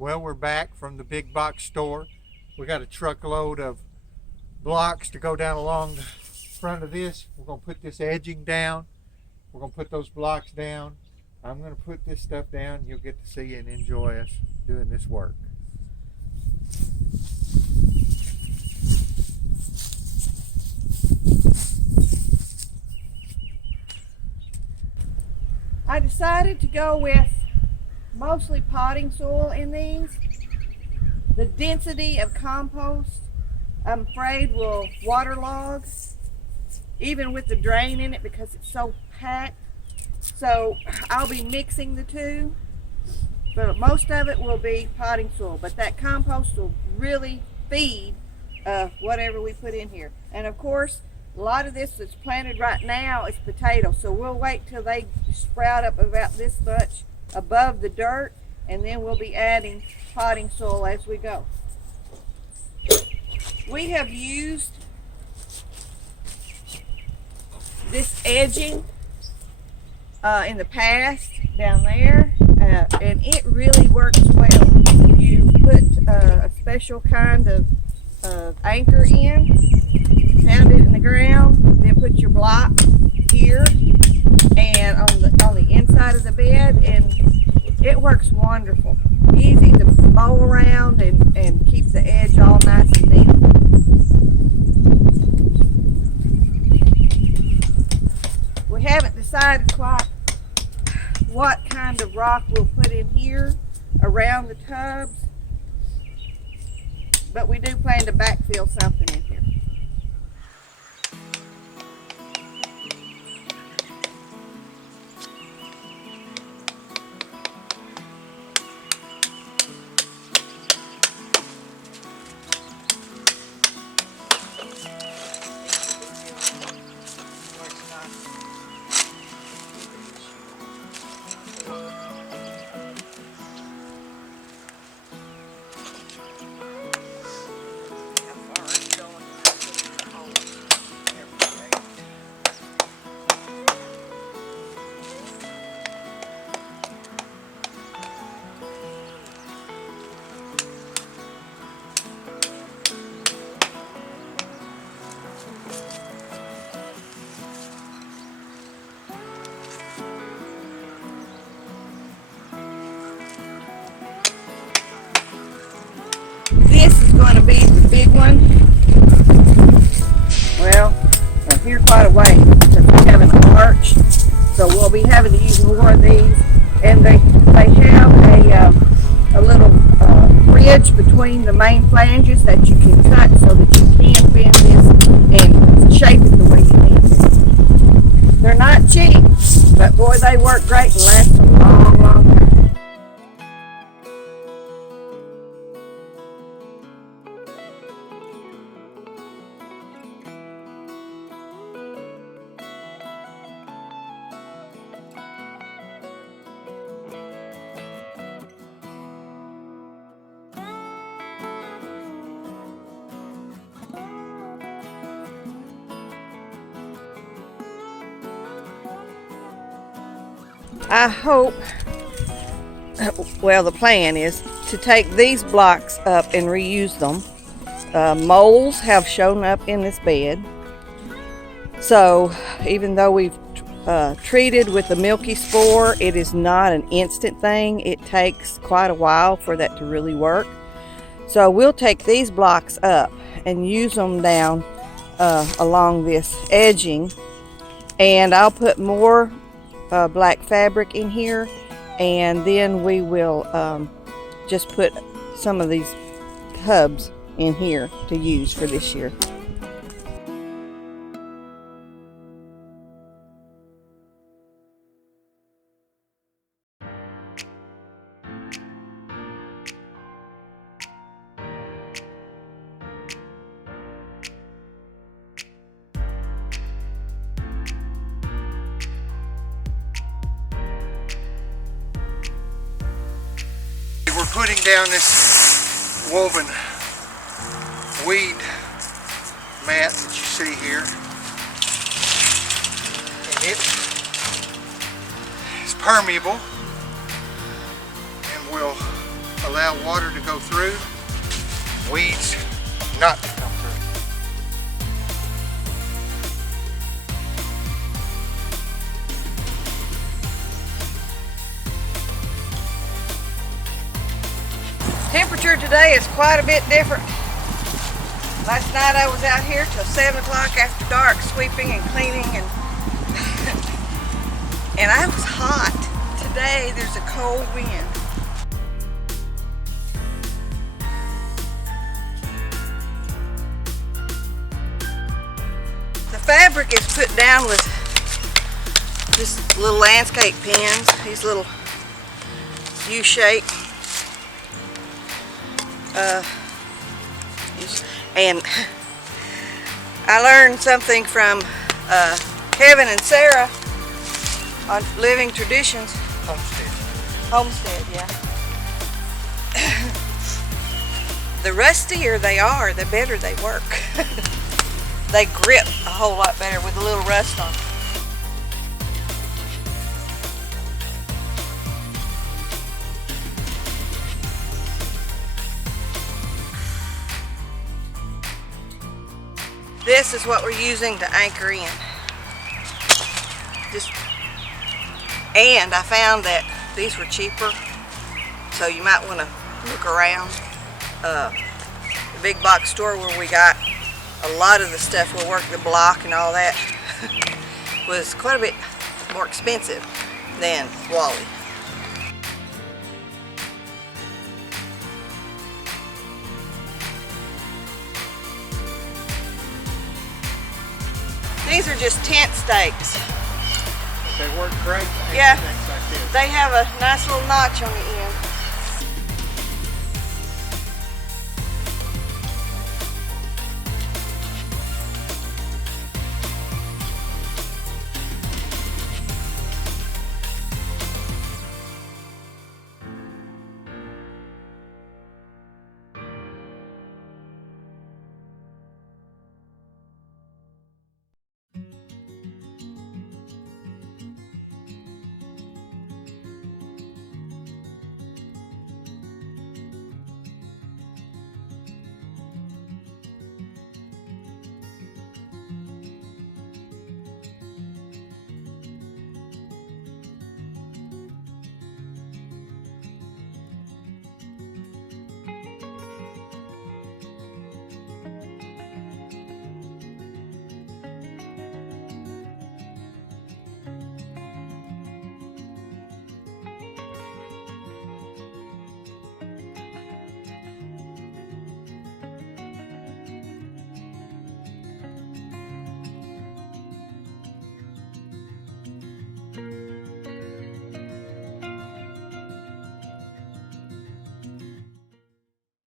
Well, we're back from the big box store. We got a truckload of blocks to go down along the front of this. We're going to put this edging down. We're going to put those blocks down. I'm going to put this stuff down. You'll get to see and enjoy us doing this work. I decided to go with mostly potting soil in these. The density of compost, I'm afraid, will waterlog, even with the drain in it, because it's so packed. So I'll be mixing the two, but most of it will be potting soil. But that compost will really feed whatever we put in here. And of course, a lot of this that's planted right now is potatoes, so we'll wait till they sprout up about this much above the dirt, and then we'll be adding potting soil as we go. We have used this edging in the past down there, and it really works well. You put a special kind of anchor in, pound it in the ground, then put your block here and on the inside of the bed, and it works wonderful. Easy to mow around and keep the edge all nice and neat. We haven't decided quite what kind of rock we'll put in here around the tubs, but we do plan to backfill something in here. This is going to be the big one. Well, from here quite a way, because we have an arch, so we'll be having to use more of these. And they have a little ridge between the main flanges that you can cut so that you can bend this and shape it the way you need it. They're not cheap, but boy, they work great and last a long, long time. I hope, well, the plan is to take these blocks up and reuse them. Moles have shown up in this bed. So even though we've treated with the milky spore, it is not an instant thing. It takes quite a while for that to really work. So we'll take these blocks up and use them down along this edging, and I'll put more black fabric in here, and then we will just put some of these hubs in here to use for this year. We're putting down this woven weed mat that you see here, and it is permeable and will allow water to go through, weeds not to come through. Temperature today is quite a bit different. Last night I was out here till 7 o'clock after dark sweeping and cleaning and I was hot. Today there's a cold wind. The fabric is put down with just little landscape pins, these little U-shape. And I learned something from Kevin and Sarah on Living Traditions. Homestead, yeah. The rustier they are, the better they work. They grip a whole lot better with a little rust on them. This is what we're using to anchor in. And I found that these were cheaper, so you might want to look around. The big box store where we got a lot of the stuff will work, the block and all that, was quite a bit more expensive than Wally. These are just tent stakes. They work great. Yeah, Like this. they have a nice little notch on the end.